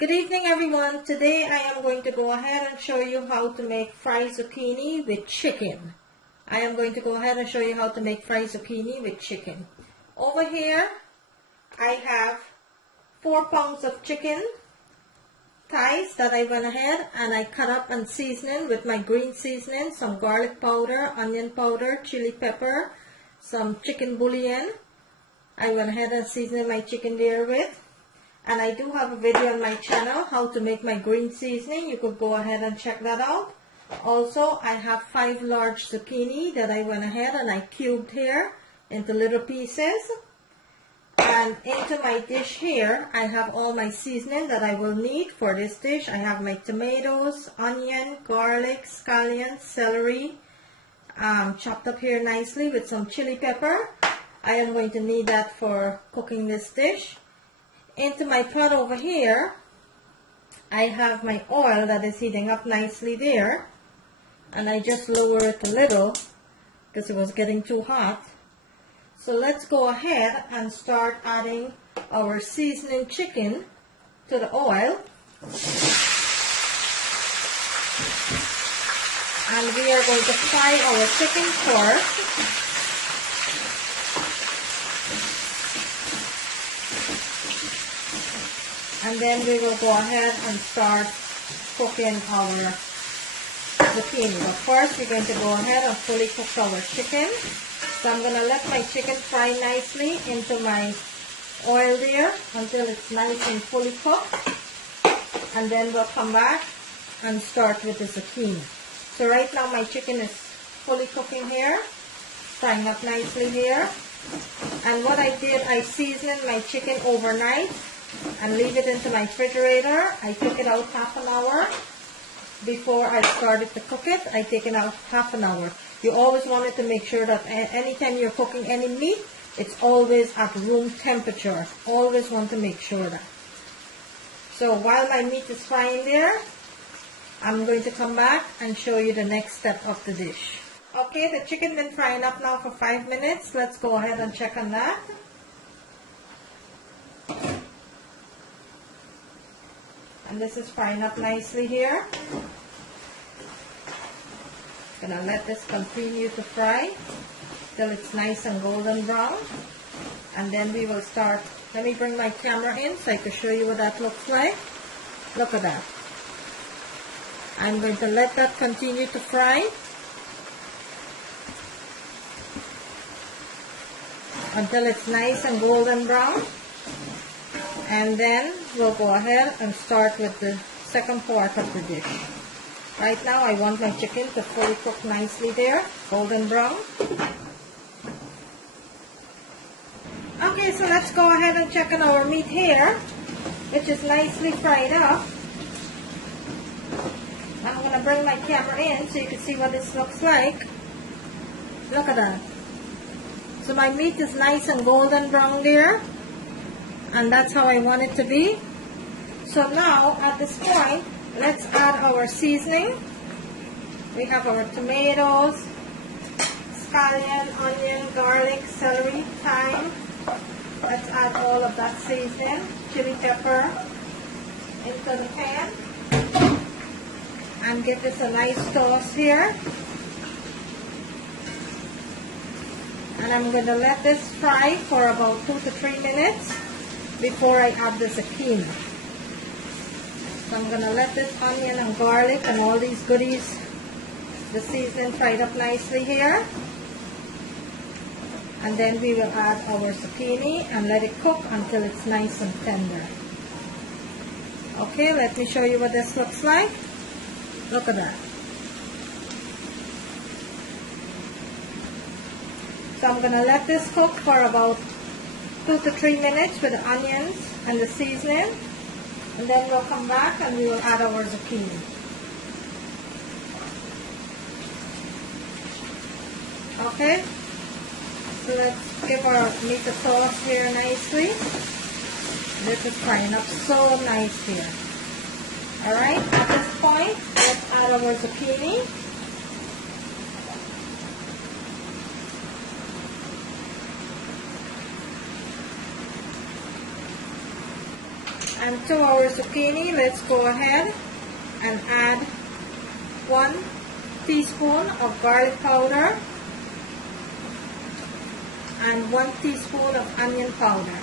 Good evening everyone. Today I am going to go ahead and show you how to make fried zucchini with chicken. Over here I have 4 pounds of chicken thighs that I went ahead and I cut up and seasoned with my green seasoning, some garlic powder, onion powder, chili pepper, some chicken bouillon. I went ahead and seasoned my chicken there with. And I do have a video on my channel how to make my green seasoning. You could go ahead and check that out. Also, I have 5 large zucchini that I went ahead and I cubed here into little pieces. And into my dish here, I have all my seasoning that I will need for this dish. I have my tomatoes, onion, garlic, scallions, celery, chopped up here nicely with some chili pepper. I am going to need that for cooking this dish. Into my pot over here, I have my oil that is heating up nicely there, and I just lower it a little because it was getting too hot. So let's go ahead and start adding our seasoning chicken to the oil, and we are going to fry our chicken first. And then we will go ahead and start cooking our zucchini. But first we're going to go ahead and fully cook our chicken. So I'm going to let my chicken fry nicely into my oil there until it's nice and fully cooked. And then we'll come back and start with the zucchini. So right now my chicken is fully cooking here, frying up nicely here. And what I did, I seasoned my chicken overnight and leave it into my refrigerator. I took it out half an hour before I started to cook it. I take it out half an hour. You always wanted to make sure that anytime you're cooking any meat, it's always at room temperature. Always want to make sure that. So while my meat is frying there, I'm going to come back and show you the next step of the dish. Okay, the chicken been frying up now for 5 minutes. Let's go ahead and check on that. And this is frying up nicely here. Gonna let this continue to fry till it's nice and golden brown. And then we will start. Let me bring my camera in so I can show you what that looks like. Look at that. I'm going to let that continue to fry until it's nice and golden brown. And then we'll go ahead and start with the second part of the dish. Right now I want my chicken to fully cook nicely there, golden brown. Okay, so let's go ahead and check on our meat here, which is nicely fried up. I'm going to bring my camera in so you can see what this looks like. Look at that. So my meat is nice and golden brown there. And that's how I want it to be. So now at this point, let's add our seasoning. We have our tomatoes, scallion, onion, garlic, celery, thyme. Let's add all of that seasoning, chili pepper into the pan. And give this a nice toss here. And I'm going to let this fry for about 2 to 3 minutes before I add the zucchini. So I'm going to let this onion and garlic and all these goodies, the seasoning fried up nicely here. And then we will add our zucchini and let it cook until it's nice and tender. Okay, let me show you what this looks like. Look at that. So I'm going to let this cook for about 2 to 3 minutes with the onions and the seasoning, and then we'll come back and we will add our zucchini. Okay, so let's give our meat a toss here nicely. This is frying up so nice here. Alright, at this point, let's add our zucchini. And to our zucchini, let's go ahead and add 1 teaspoon of garlic powder and 1 teaspoon of onion powder.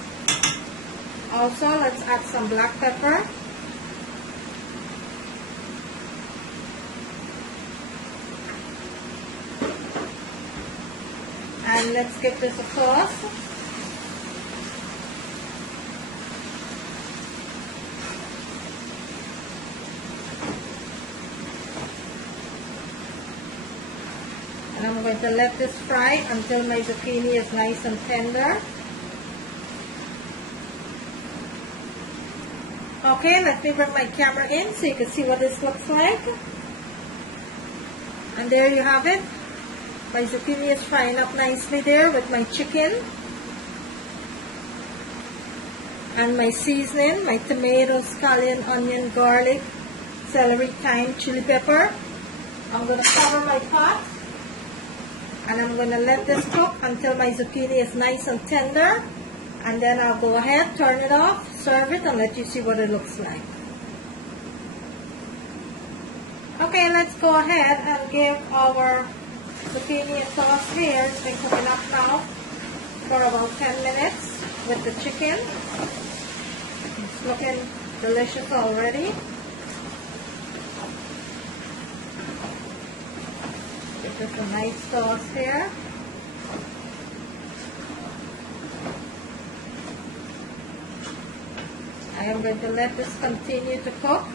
Also, let's add some black pepper. And let's give this a toss. And I'm going to let this fry until my zucchini is nice and tender. Okay, let me bring my camera in so you can see what this looks like. And there you have it. My zucchini is frying up nicely there with my chicken. And my seasoning, my tomatoes, scallion, onion, garlic, celery, thyme, chili pepper. I'm going to cover my pot. And I'm going to let this cook until my zucchini is nice and tender. And then I'll go ahead, turn it off, serve it, and let you see what it looks like. Okay, let's go ahead and give our zucchini a toss here. It's been cooking up now for about 10 minutes with the chicken. It's looking delicious already. Give this a nice toss here. I am going to let this continue to cook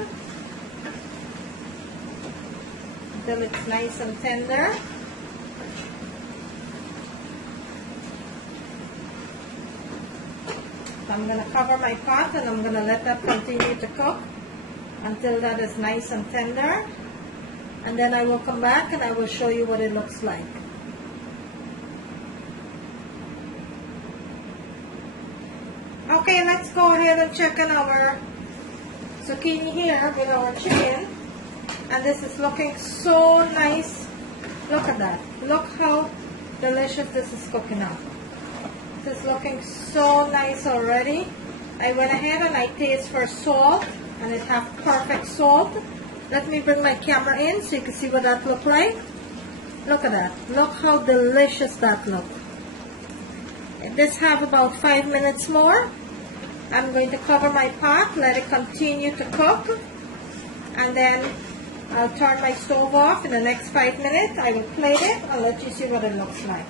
until it's nice and tender. So I'm going to cover my pot and I'm going to let that continue to cook until that is nice and tender. And then I will come back and I will show you what it looks like. Okay, let's go ahead and check on our zucchini here with our chicken. And this is looking so nice. Look at that. Look how delicious this is cooking up. This is looking so nice already. I went ahead and I taste for salt, and it has perfect salt. Let me bring my camera in so you can see what that looks like. Look at that. Look how delicious that looks. This have about 5 minutes more. I'm going to cover my pot, let it continue to cook, and then I'll turn my stove off in the next 5 minutes. I will plate it and let you see what it looks like.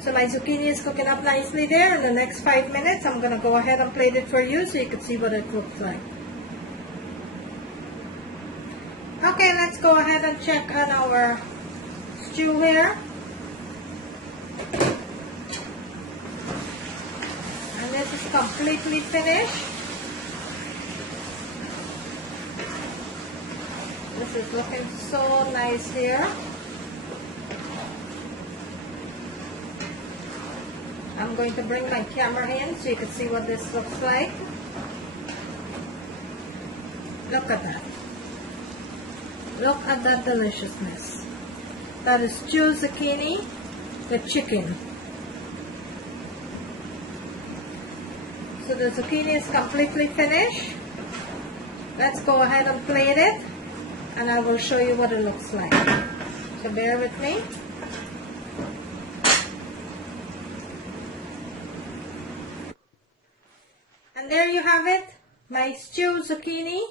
So my zucchini is cooking up nicely there. In the next 5 minutes, I'm going to go ahead and plate it for you so you can see what it looks like. Okay, let's go ahead and check on our stew here. And this is completely finished. This is looking so nice here. I'm going to bring my camera in so you can see what this looks like. Look at that. Look at that deliciousness. That is stewed zucchini with chicken. So the zucchini is completely finished. Let's go ahead and plate it, and I will show you what it looks like. So bear with me. And there you have it, my stewed zucchini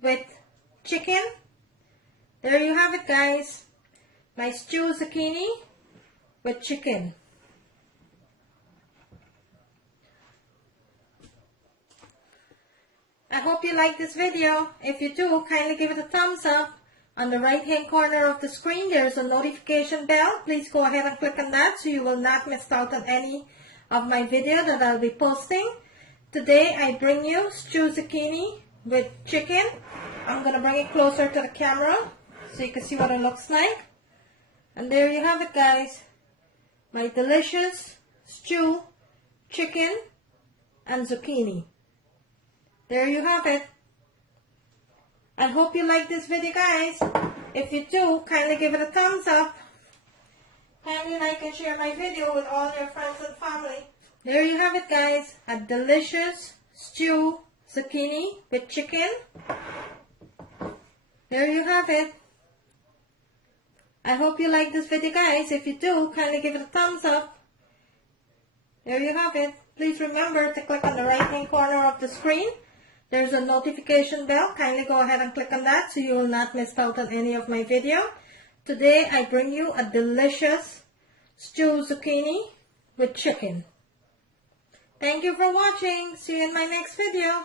with chicken. There you have it, guys, my stewed zucchini with chicken. I hope you like this video. If you do, kindly give it a thumbs up. On the right hand corner of the screen, there is a notification bell. Please go ahead and click on that so you will not miss out on any of my video that I'll be posting. Today I bring you stewed zucchini with chicken. I'm going to bring it closer to the camera so you can see what it looks like. And there you have it, guys. My delicious stew, chicken, and zucchini. There you have it. I hope you like this video, guys. If you do, kindly give it a thumbs up. Kindly like and share my video with all your friends and family. There you have it, guys. A delicious stew zucchini with chicken. There you have it. I hope you like this video, guys. If you do, kindly give it a thumbs up. There you have it. Please remember to click on the right hand corner of the screen. There's a notification bell. Kindly go ahead and click on that so you will not miss out on any of my video. Today I bring you a delicious stewed zucchini with chicken. Thank you for watching. See you in my next video.